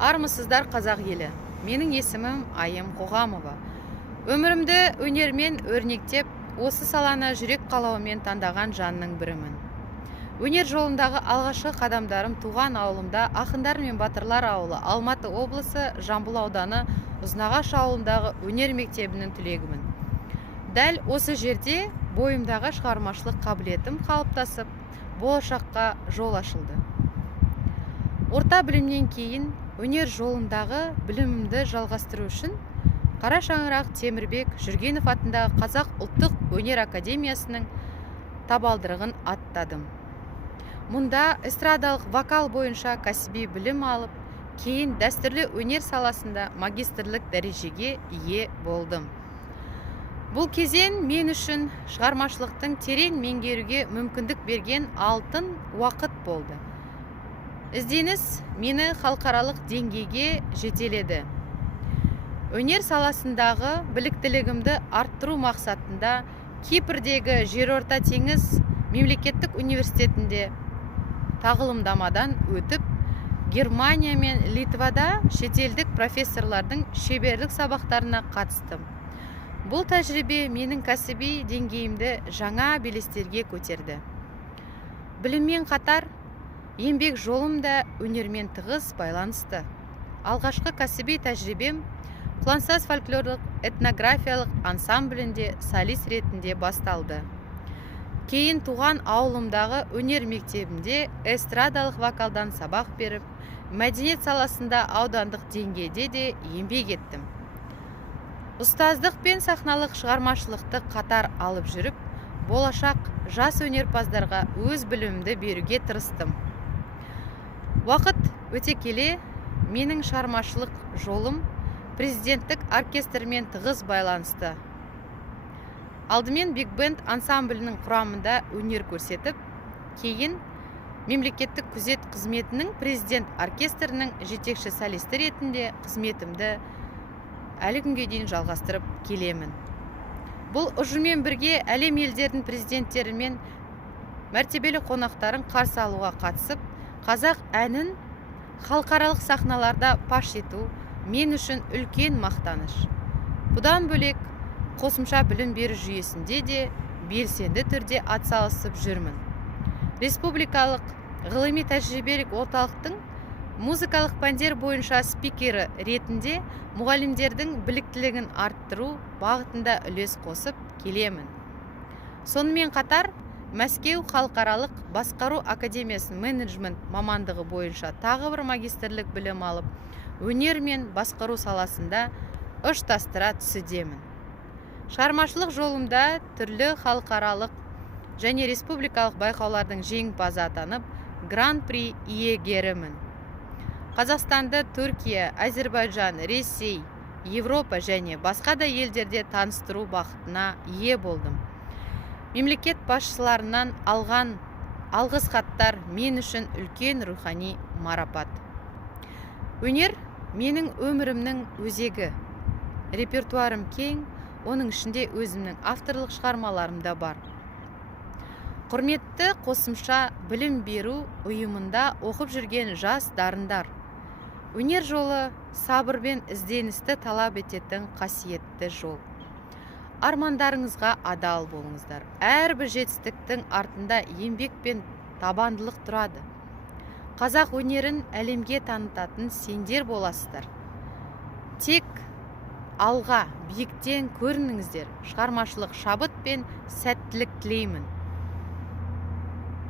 Армысыздар қазақ елі. Менің есімім Айым Қоғамова. Өмірімді өнермен өрнектеп, осы саланы жүрек қалауымен таңдаған жанның бірімін. Өнер жолындағы алғашқы қадамдарым туған ауылымда Ақындар мен Батырлар ауылы, Алматы облысы, Жамбыл ауданы, Ұзнағаш ауылындағы өнер мектебінің түлегімін. Дәл осы жерде бойымдағы шығармашылық қабілетім қалыптасып, болашаққа жол ашылды. Орта білімнен кейін өнер жолындағы білімімді жалғастыру үшін Қара шаңырақ Темірбек Жүргенов атындағы Қазақ ұлттық өнер академиясының табалдырығын аттадым. Мұнда эстрадалық вокал бойынша кәсіби білім алып, кейін дәстүрлі өнер саласында магистрлік дәрежеге ие болдым. Бұл кезең мен үшін шығармашылықтың терең меңгеруге мүмкіндік берген алтын уақыт болды. Ізденіс мені халықаралық деңгейге жетеледі. Өнер саласындағы біліктілігімді арттыру мақсатында Кипрдегі Жерорта теңіз мемлекеттік университетінде тағылымдамадан өтіп, Германия мен Литвада шетелдік профессорлардың шеберлік сабақтарына қатыстым. Бұл тәжірибе менің кәсіби деңгейімді жаңа белестерге көтерді. Біліммен қатар, еңбек жолым да өнермен тығыз байланысты. Алғашқы кәсіби тәжірибем Құлансаз фольклорлық этнографиялық ансамблінде солист ретінде басталды. Кейін туған ауылымдағы өнер мектебінде эстрадалық вокалдан сабақ беріп, мәдениет саласында аудандық деңгейде де еңбек еттім. Ұстаздық пен сахналық шығармашылықты қатар алып жүріп, болашақ жас өнерпаздарға өз білімімді беруге тырыстым. Уақыт өте келе, менің шығармашылық жолым президенттік оркестрмен тығыз байланысты. Алдымен Биг Бенд ансамблінің құрамында өнер көрсетіп, кейін мемлекеттік күзет қызметінің президент оркестрінің жетекші солисті ретінде қызметімді әлі күнге дейін жалғастырып келемін. Бұл ұжыммен бірге әлем елдердің президенттерімен мәртебелі қонақтарын қарсы алуға қатысып, қазақ әнін халықаралық сахналарда паш ету мен үшін үлкен мақтаныш. Бұдан бөлек, қосымша білім беру жүйесінде де белсенді түрде атсалысып жүрмін. Республикалық ғылыми тәжірибелік орталықтың музыкалық пәндер бойынша спикері ретінде мұғалімдердің біліктілігін арттыру бағытында үлес қосып келемін. Сонымен қатар, Мәскеу халықаралық басқару академиясының менеджмент мамандығы бойынша тағы бір магистрлік білім алып, өнер мен басқару саласында ұштастыра түсудемін. Шығармашылық жолымда түрлі халықаралық және республикалық байқаулардың жеңімпазы атанып, гран-при иегерімін. Қазақстанды Түркия, Әзербайжан, Ресей, Европа және басқа да елдерде таныстыру бақытына ие болдым. Мемлекет басшыларынан алған алғыс хаттар мен үшін үлкен рухани марапат. Өнер менің өмірімнің өзегі. Репертуарым кең, оның ішінде өзімнің авторлық шығармаларым да бар. Құрметті қосымша білім беру ұйымында оқып жүрген жас дарындар. Өнер жолы сабыр мен ізденісті талап ететін қасиетті жол. Армандарыңызға адал болыңыздар. Әрбір жетістіктің артында еңбек пен табандылық тұрады. Қазақ өнерін әлемге танытатын сендер боласыздар. Тек алға, биіктен көрініңіздер. Шығармашылық шабыт пен сәттілік тілеймін.